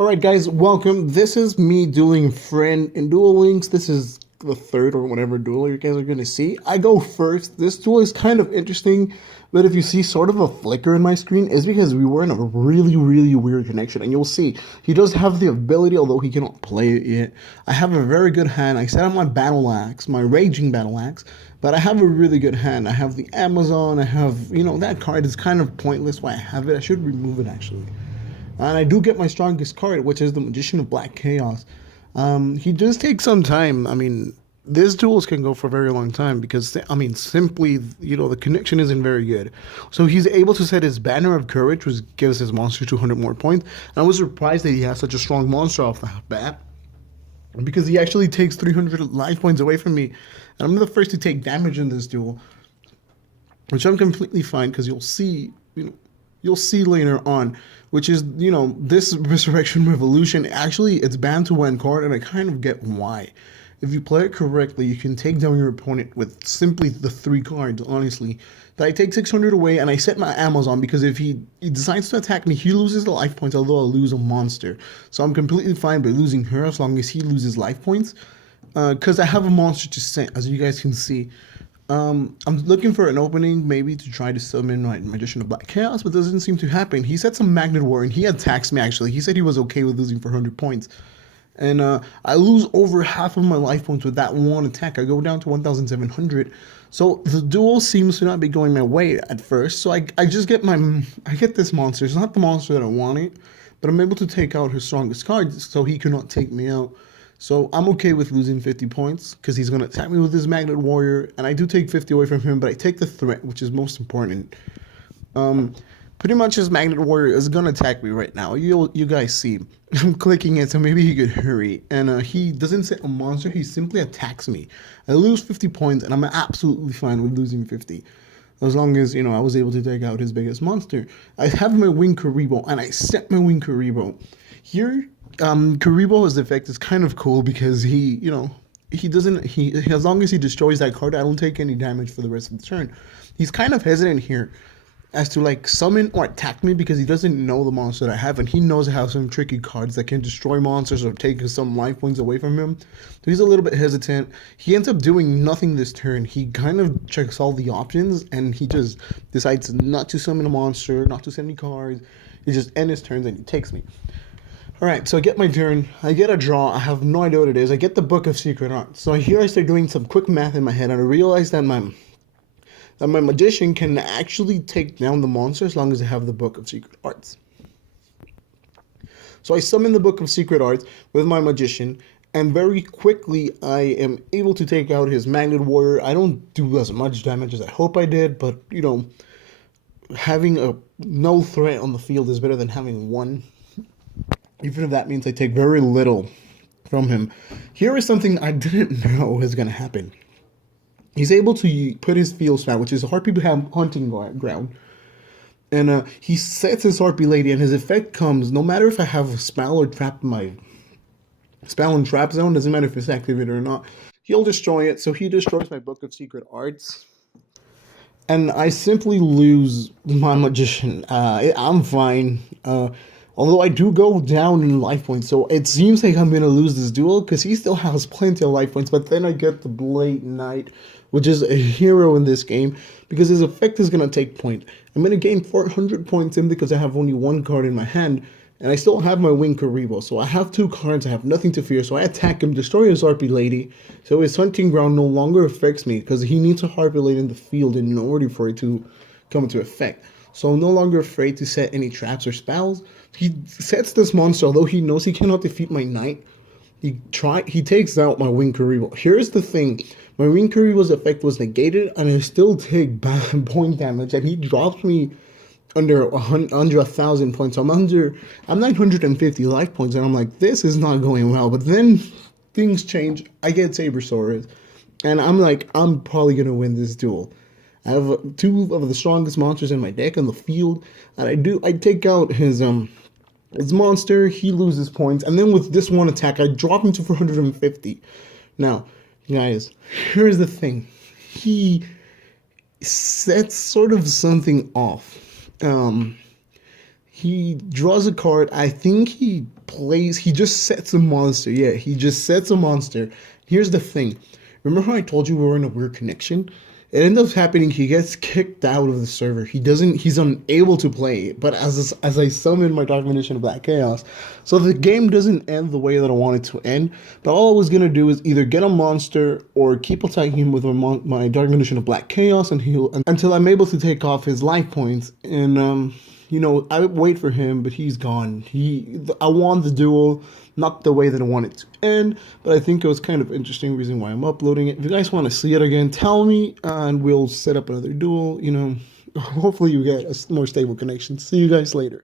Alright guys, welcome. This is me dueling friend in Duel Links. This is the third or whatever duel you guys are going to see. I go first. This duel is kind of interesting, but if you see sort of a flicker in my screen, it's because we were in a really weird connection. And you'll see, he does have the ability, although he cannot play it yet. I have a very good hand. I set up my battle axe, my raging battle axe, but I have a really good hand. I have the Amazon, I have, that card is kind of pointless why I have it. I should remove it actually. And I do get my strongest card, which is the Magician of Black Chaos. He does take some time. I mean, these duels can go for a very long time because, simply, the connection isn't very good. So he's able to set his Banner of Courage, which gives his monster 200 more points. And I was surprised that he has such a strong monster off the bat because he actually takes 300 life points away from me. And I'm the first to take damage in this duel, which I'm completely fine because you'll see later on, which is, this Resurrection Revolution, actually, it's banned to one card, and I kind of get why. If you play it correctly, you can take down your opponent with simply the 3 cards, honestly. But I take 600 away, and I set my Amazon, because if he decides to attack me, he loses the life points, although I'll lose a monster. So I'm completely fine by losing her, as long as he loses life points. Because I have a monster to set, as you guys can see. I'm looking for an opening, maybe to try to summon my Magician of Black Chaos, but doesn't seem to happen. He set some Magnet War, and he attacks me, actually. He said he was okay with losing for 100 points. And I lose over half of my life points with that one attack. I go down to 1,700. So the duel seems to not be going my way at first. So I just get I get this monster. It's not the monster that I wanted, but I'm able to take out his strongest card, so he cannot take me out. So I'm okay with losing 50 points because he's going to attack me with his Magnet Warrior, and I do take 50 away from him, but I take the threat, which is most important. Pretty much his Magnet Warrior is going to attack me right now. You guys see. I'm clicking it, so maybe he could hurry. And he doesn't set a monster, he simply attacks me. I lose 50 points, and I'm absolutely fine with losing 50. As long as, I was able to take out his biggest monster. I have my Wing Karibo, and I set my Wing Karibo. Here, Karibo's effect is kind of cool because he doesn't, as long as he destroys that card, I don't take any damage for the rest of the turn. He's kind of hesitant here as to summon or attack me because he doesn't know the monster that I have, and he knows I have some tricky cards that can destroy monsters or take some life points away from him. So he's a little bit hesitant. He ends up doing nothing this turn. He kind of checks all the options, and he just decides not to summon a monster, not to send me cards. He just ends his turns and he takes me. Alright, so I get my turn, I get a draw, I have no idea what it is, I get the Book of Secret Art. So here I start doing some quick math in my head, and I realize that my Magician can actually take down the monster as long as I have the Book of Secret Arts. So I summon the Book of Secret Arts with my Magician, and very quickly I am able to take out his Magnet Warrior. I don't do as much damage as I hope I did, but, having no threat on the field is better than having one. Even if that means I take very little from him. Here is something I didn't know is going to happen. He's able to put his field spell, which is a Harpy hunting ground. And he sets his Harpy Lady, and his effect comes, no matter if I have a spell or trap in my spell and trap zone, doesn't matter if it's activated or not, he'll destroy it. So he destroys my Book of Secret Arts. And I simply lose my Magician. I'm fine. Although I do go down in life points, so it seems like I'm going to lose this duel because he still has plenty of life points, but then I get the Blade Knight, which is a hero in this game, because his effect is going to take point. I'm going to gain 400 points in because I have only one card in my hand, and I still have my Wing Karibo, so I have 2 cards, I have nothing to fear, so I attack him, destroy his Harpy Lady, so his hunting ground no longer affects me, because he needs a Harpy Lady in the field in order for it to come into effect. So I'm no longer afraid to set any traps or spells. He sets this monster, although he knows he cannot defeat my knight. He takes out my Wing Karibo. Here's the thing. My Wing Karibo's effect was negated, and I still take point damage, and he drops me under 1,000 points. So I'm 950 life points, and I'm like, this is not going well. But then things change. I get Saber Swords, and I'm like, I'm probably going to win this duel. I have 2 of the strongest monsters in my deck on the field, and I take out his monster, he loses points, and then with this one attack, I drop him to 450. Now, guys, here's the thing. He sets sort of something off. He draws a card. I think he just sets a monster. Yeah, he just sets a monster. Here's the thing. Remember how I told you we were in a weird connection? It ends up happening. He gets kicked out of the server. He's unable to play. But as I summon my Dark Magician of Black Chaos, so the game doesn't end the way that I want it to end. But all I was gonna do is either get a monster or keep attacking him with my Dark Magician of Black Chaos and heal until I'm able to take off his life points. And I wait for him, but he's gone. I won the duel, not the way that I want it to end, but I think it was kind of interesting reason why I'm uploading it. If you guys want to see it again, tell me, and we'll set up another duel. Hopefully you get a more stable connection. See you guys later.